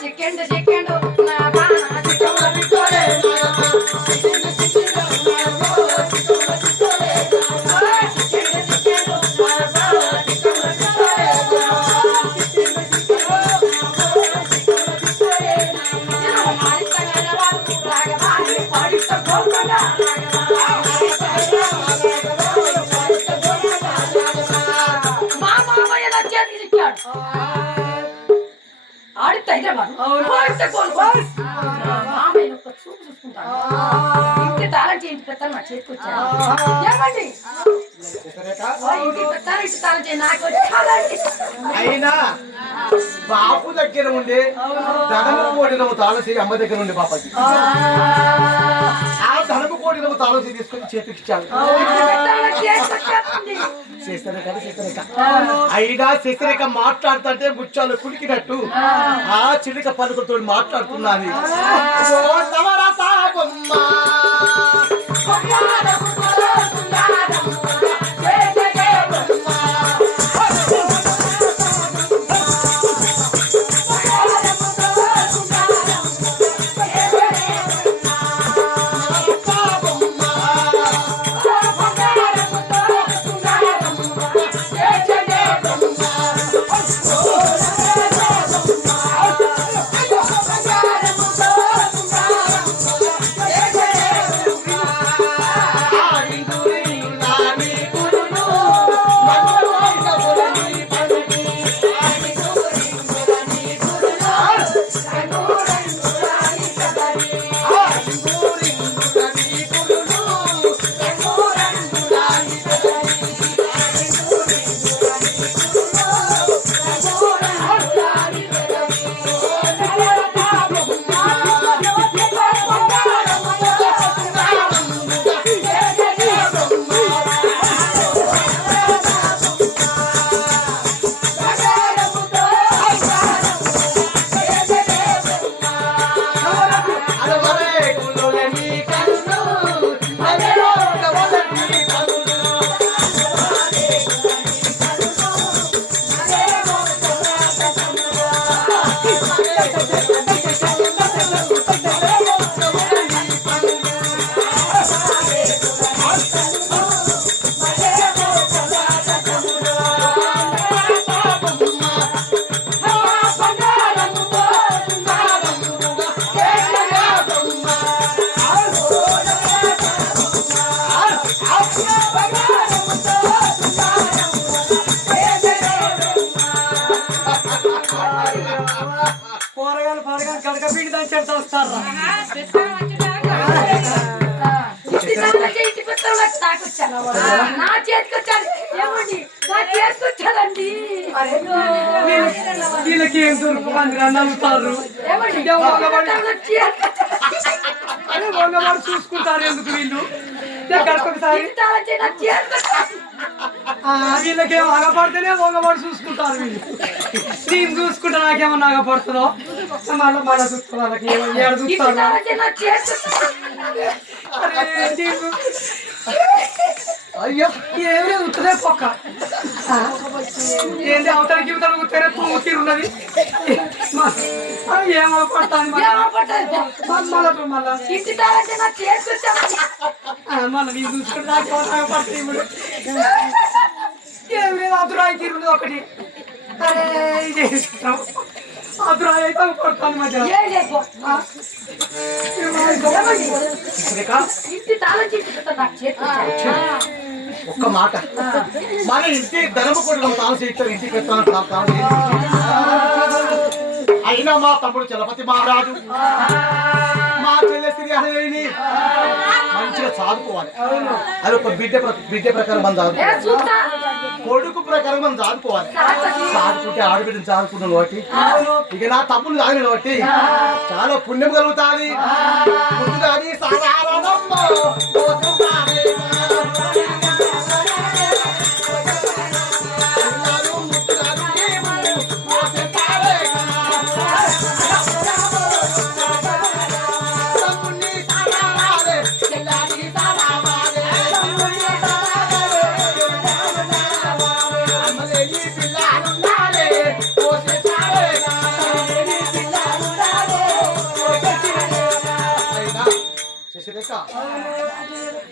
చెక్కండు చెక్కండు నా బాణ చిక్కముల అయినా బాపు దగ్గర ఉండి ధనము నువ్వు తాళసి అమ్మ దగ్గర ఉండి బాపకి ఆ ధనము కోటి నువ్వు తీసుకొని తీసుకుని ఇచ్చాను ఇంటి శశిరేఖ అయినా శశిరేఖ మాట్లాడుతుంటే ముచ్చాలు కులికినట్టు ఆ చిలుక పలుకుతో మాట్లాడుతున్నది ఓ నవరస బొమ్మ. వీళ్ళకి ఏం దొరుకు నమ్ముతారు వంగవాడు చూసుకుంటారు ఎందుకు వీళ్ళు గడపకసారి వీళ్ళకేం ఆగపడితేనే వంగవాడు చూసుకుంటారు వీళ్ళు నేను చూసుకుంటే నాకేమన్నా ఆగపడుతుందో మళ్ళీ మళ్ళీ చూస్తారు వాళ్ళకి చూస్తారు నా అయ్యో ఏం లేదు ఉత్తదే పొక్క ఏంటి అవతలకి ఇవతల ఉత్తరే పువ్వు తీరున్నది ఏమో పడతాను ఏమో పట్టదు. మళ్ళా మళ్ళా నా మళ్ళీ నేను చూసుకుంటే పడుతుంది ఇప్పుడు ఏం లేదు అదురాయి తీరున్నది ఒకటి అరే ఇది. అదురాయి అయితే పడతాను మధ్య ఇంటి తాళం పెడతాను, నాకు వచ్చాడు. ఒక్క మాట. మన ఇంటి ధనము కొడుకు తాళసి ఇచ్చారు ఇంటికి ఎత్తాను తాళసి అయినా మా తమ్ముడు చలపతి మహారాజు. మా చెల్లె శ్రీ మంచిగా చదువుకోవాలి అది ఒక బిడ్డ బిడ్డ ప్రకారం మనం చదువుకోవాలి కొడుకు ప్రకారం మనం చదువుకోవాలి చదువుకుంటే ఆడబిడ్డను చదువుకున్నాను కాబట్టి. ఇక నా తప్పులు తాగిన కాబట్టి చాలా పుణ్యం కలుగుతాది. ముందుగాని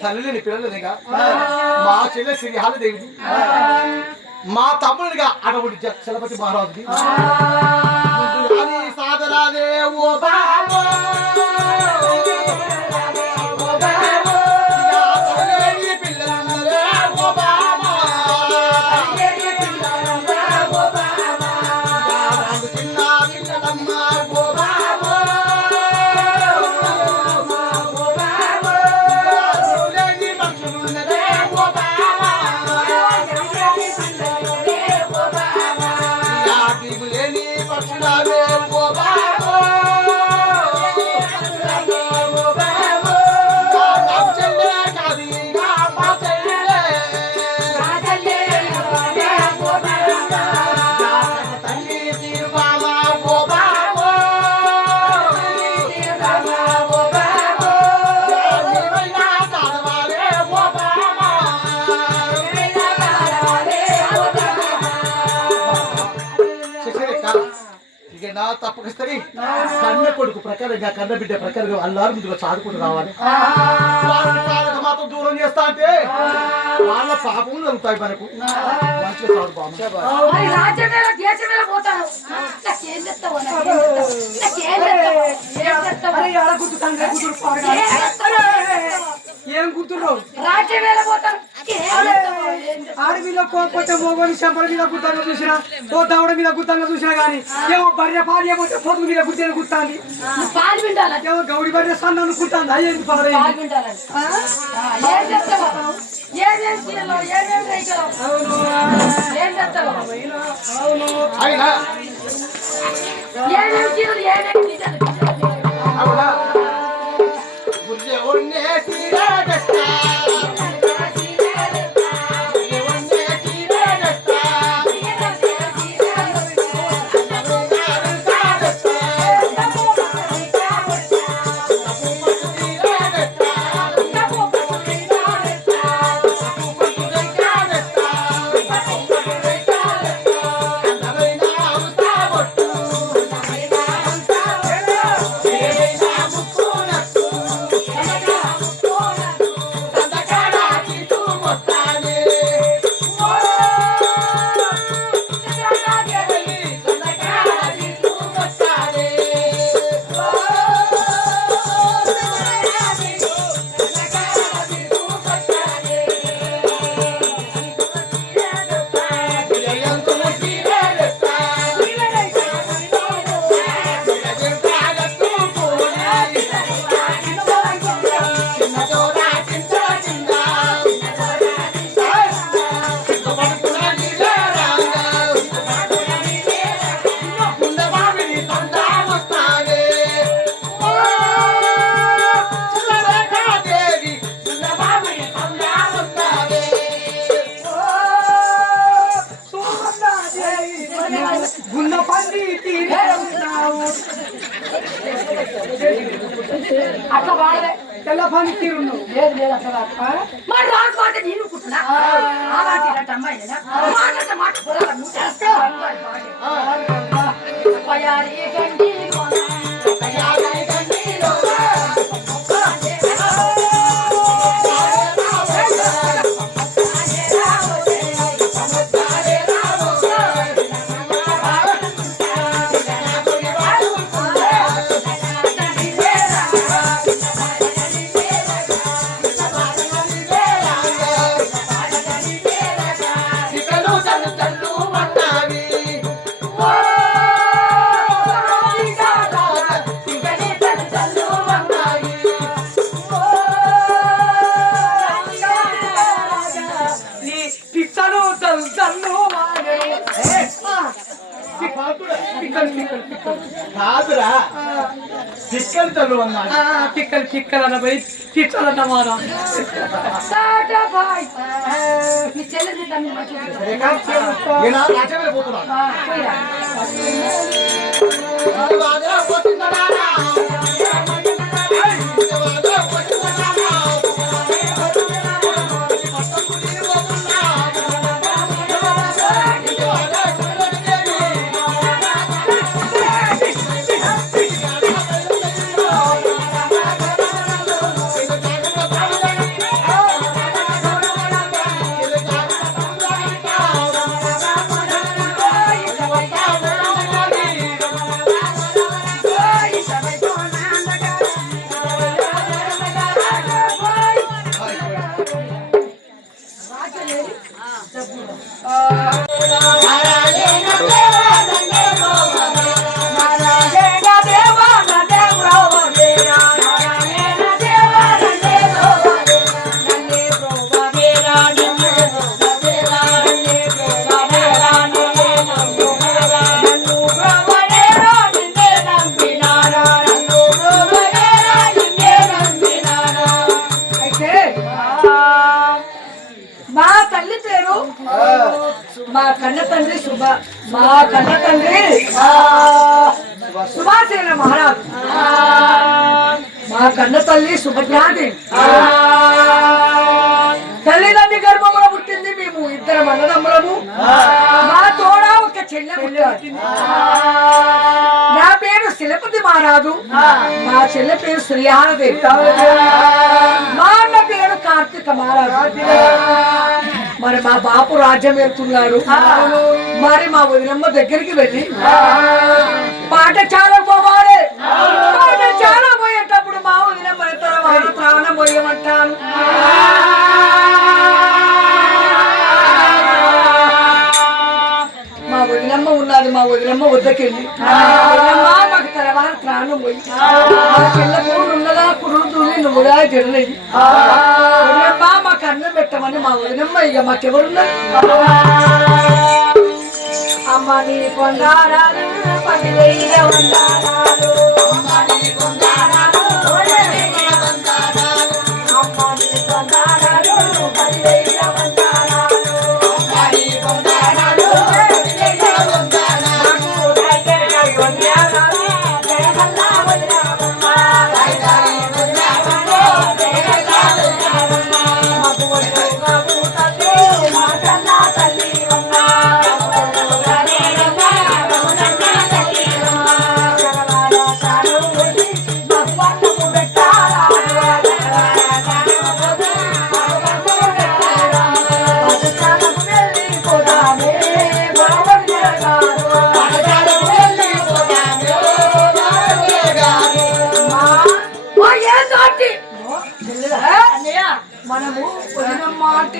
తల్లి లేని పిల్లలేదుగా మా చెల్లె శ్రీహాల దేవిని మా తమ్ముడిగా అటువంటి చలపతి మహారాజుకి ముందుగాని సాదరాదే ఓ బాబో. నా తప్పకస్తరి కన్న కొడుకు ప్రకారంగా కన్న బిడ్డ ప్రకారంగా అల్లారు ముందుగా చాదుకుంటూ రావాలి. మాత్రం దూరం చేస్తా అంటే వాళ్ళ పాపం జరుగుతాయి మనకు. పోతాను ఏం గుర్తున్నావు? ఆడపిల్ల కోకపోతే మోగోని చెంపల మీద గుత్తంగా చూసినా ఓ దవడ మీద గుత్తంగా చూసినా గానీ ఏమో బర్రె పాలు ఏమో పొదుగు మీద గుర్తెని గుర్తాంది. ఏమో గౌడి బర్రె సన్న అనుకుంటాంది అయ్యేది పాలు తెల్ల పని తీరున్నావు లేదు లేదు అట్లా కాదు. ఆ? మరి రాజు మాట నేను కుట్టున్నా అలాంటి ఇలాంటి అమ్మాయి మాట మాట పొరపాటు నువ్వు చేస్తావు. పయారి గండి చిక్కలు తల్లు అన్నాడు పిక్కలు పిక్కలు అన్న పోయి పిచ్చలు అన్నమారా పోతున్నాడు అయితే మా కన్న తండ్రి సుభాసేన మహారాజ్. మా కన్న తల్లి సుభద్రాది తల్లిదండ్రి గర్భముల పుట్టింది మేము ఇద్దరం అన్నదమ్ములము. మా తోడ ఒక చెల్లె నా పేరు శిలపతి మహారాజు. మా చెల్లె పేరు శ్రీహారదేవి మా అన్న పేరు కార్తీక మహారాజు. మరి మా బాపు రాజ్యం వెళ్తున్నాడు మరి మా వదినమ్మ దగ్గరికి వెళ్ళి పాఠశాల పోవాలి పాఠశాల పోయేటప్పుడు మా వదినమ్మ ప్రాణం పోయమంటాను మా వదినమ్మ ఉన్నది మా వదినమ్మ వద్దకెళ్ళి మాకు తర్వాత ప్రాణం పోయి మా పిల్ల ఉన్నదా కురుడు తూలి నువ్వుగా జరలేదు మాకు అన్నం పెట్టమని మా వదినమ్మ ఇక మాకెవరున్నారు అమ్మ నీ కొందారాలు పదివేల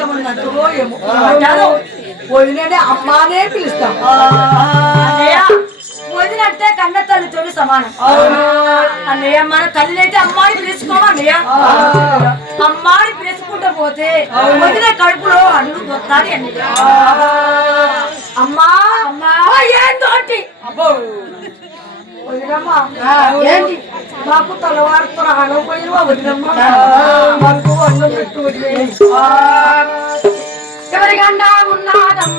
ఏమన్నట్టుగో ఏమో. వదిననే అమ్మానే పిలుస్తాం. వదినంటే కన్న తల్లితోని సమానం. అన్నయ్య మన తల్లి అయితే అమ్మాని పిలుచుకోమా అన్నయ్య. అమ్మాని పిలుచుకుంటూ పోతే వదిన కడుపులో అన్ను దొత్తాది అన్నయ్య. అమ్మా అమ్మా. ఏం తోటి ఏంటి? మాకు తలవారుతో అన్నం పోయివా వదినమ్మా? మాకు అన్నం పెట్టు వదిలేయ్. ఎవరి గండా ఉన్నాదమ్మా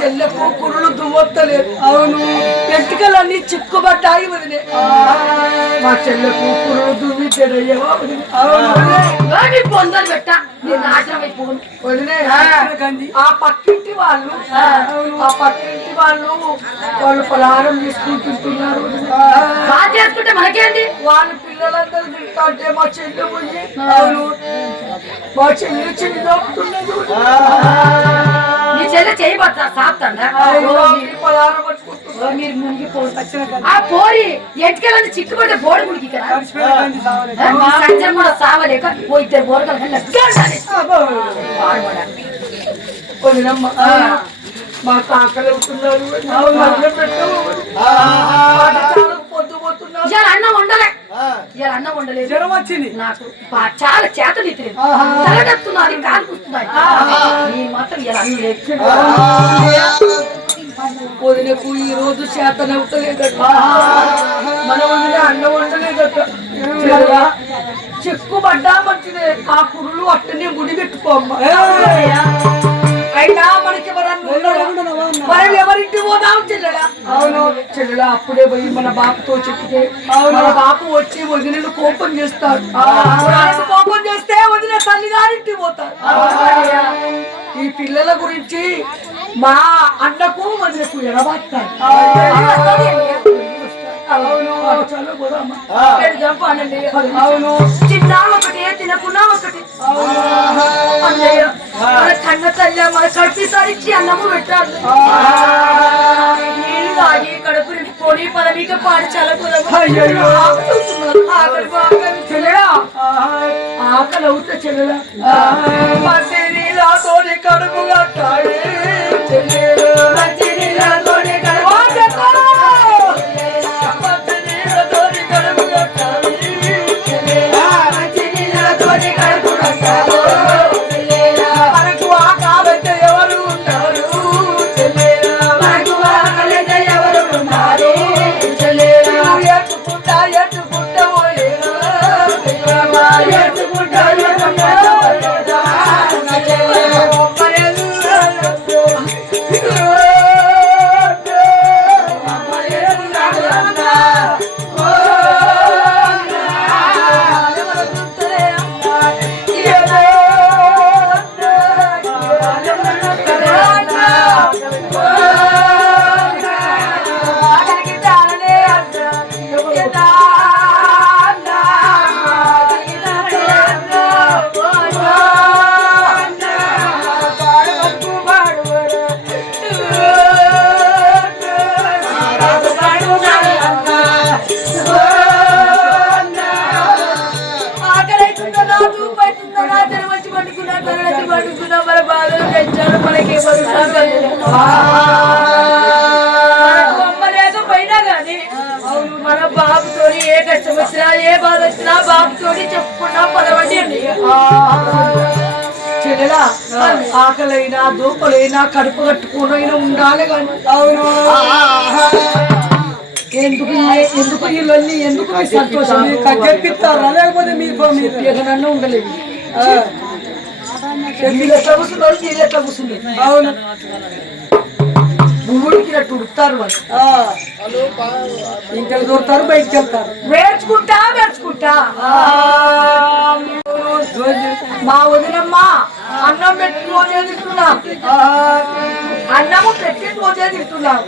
చెల్లెకు కురులు దువ్వొత్తలేదు. అవును వెంట్రుకలన్నీ చిక్కుబడ్డాయి వదిలే మా చెల్లెకు కురులు దువ్వి చెడయ్యవా వదిలే అవును వదిలే. ఏమి పొందలు పెట్ట వదిలే ఆ పక్కింటి వాళ్ళు ఆ పక్కింటి వాళ్ళు వాళ్ళు పలహారం తీసుకుంటున్నారు చేసుకుంటే మనకేంది? వాళ్ళ పిల్లలందరూ తింటే మా చెల్లి పోయి. అవును. మా చెల్లి చెల్లి చెల్లె చేయబడతా సాపుతాడా పలహారం పట్టుకుంటున్నారు మీరు మునిగిపోవచ్చు ఆ పోరి ఎటుకెళ్ళని చిక్కుపడితే బోడి ముడికి కదా సంజయ్ కూడా సావలేక ఓ ఇద్దరు బోరగలు వదినమ్మ మాకు ఆకలి అవుతున్నారు అన్నం పెట్టవు ఇవాళ అన్నం వండలేదు. జ్వరం వచ్చింది. నాకు చాలా చేత నీతిలేదు తలగట్టున్నది కాలు కూస్తున్నాయి నీ మాత్రం ఇలా అన్నం లేదు వదినకు ఈ రోజు చేతన అవుతలేదట మన వదిన అన్నం వండలేదట. చెక్కు పడ్డా మంచిదే ఆ కురులు అట్టనే ముడి పెట్టుకోమ్మా అయినా మనకి? మనం ఎవరింటి పోదాం చెల్లెడా అవును చెల్లెడా అప్పుడే పోయి మన బాపుతో చెప్తే మన బాపు వచ్చి వదినను కోపం చేస్తాడు. కోపం చేస్తే వదిన తల్లిగారింటి పోతాడు. ఈ పిల్లల గురించి మా అన్నకు వదినకు ఎడబాస్తాడు. అవును. అవును. తిన్నా ఒకటి. తినకున్నా ఒకటి కన్న తల్లి మన కడుపు సరించి అన్నము పెట్టాలి నీళ్ళు తాగి కడుపు నింపుకొని పదవిక పాఠశాల అయ్యయ్యో. ఆకలి అవుతా నీళ్ళతోని కడుపు కట్టాలి మంచి తెచ్చాడు మనకేమరు అవును మన ఏ కష్టం వచ్చినా ఏ బాధ వచ్చినా చెప్పుకున్నా పదవండి అండి చెల్లెలా ఆకలైనా దూపలైనా కడుపు కట్టుకునైనా ఉండాలి కానీ అవును ఎందుకు ఎందుకు వీళ్ళన్నీ ఎందుకు సంతోషం చెప్పిస్తారా లేకపోతే మీ మీరు ఉండలేదు వీళ్ళు ఎట్లా కూర్చున్నారు వీళ్ళు ఎట్లా కూర్చున్నారు అవును. అట్టు ఉడతారు వాళ్ళు ఇంకా దూరుతారు బయటికి వెళ్తారు. వేర్చుకుంటా వేర్చుకుంటా. మా వదినమ్మ అన్నం పెట్టి రోజే తింటున్నా? అన్నము పెట్టి రోజే తింటున్నాం?